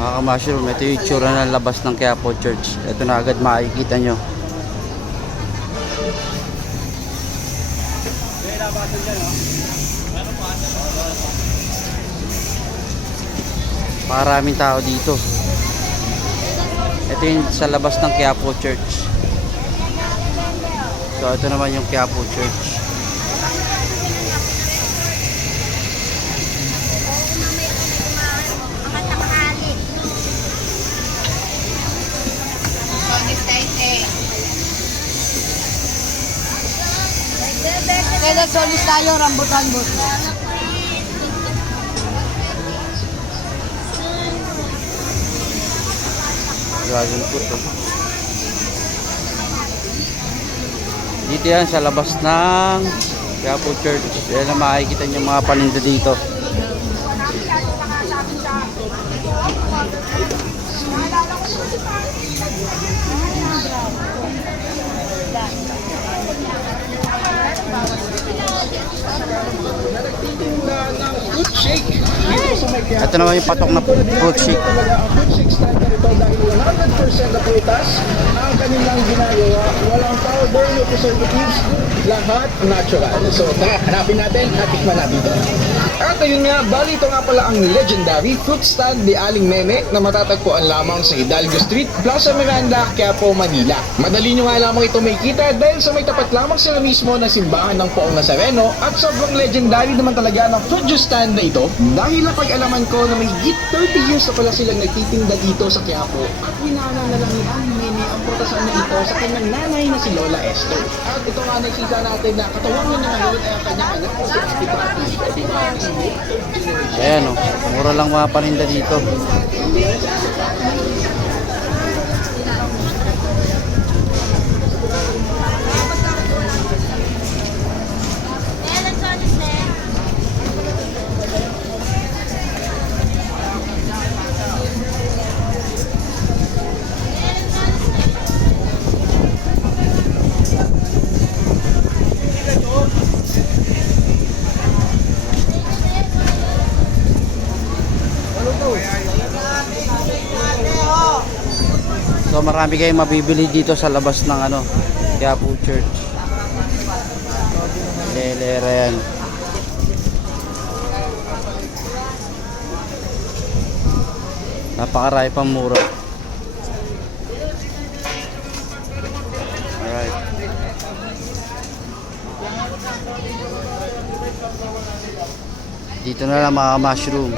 Mga ka-mushroom, ito yung itsura ng labas ng Quiapo Church. Ito na agad makikita nyo. Maraming tao dito. Ito yung sa labas ng Quiapo Church. So ito naman yung Quiapo Church. Kaya solis tayo, rambutan bot. Dragon fruit. Oh. Dito yan sa labas ng Quiapo Church. Yan na makikita nyo mga paninda dito. Ito naman yung patok na fruit shake. Fruit shake stand na ito dahil 100% na prutas ang kanilang ginagawa. Walang powder, no preservatives, lahat natural. So tara, hanapin natin at tikman natin ito. At ayun nga, bali ito nga pala ang legendary fruit stand ni Aling Meme na matatagpuan lamang sa Hidalgo Street, Plaza Miranda, Quiapo, Manila. Madali nyo nga lamang ito makikita dahil sa may tapat lamang sila mismo na simbahan ng Poong Nazareno at sobrang legendary naman talaga ng fruit juice stand na ito dahil napag-alaman ko na may higit 30 years na pala silang nagtitinda dito sa Quiapo at winana na lang ni Aling Meme ang prutasan na ito sa kanyang nanay na si Lola Esther. At ito nga nakikita natin na katawang niya ngayon ay ang kanyang anak na si Ati. Ayan o, mura lang mga paninda dito. So marami kayong mabibili dito sa labas ng ano, Quiapo Church. Lelera yan. Napakarami pang mura. Alright. Dito na lang mga mushroom.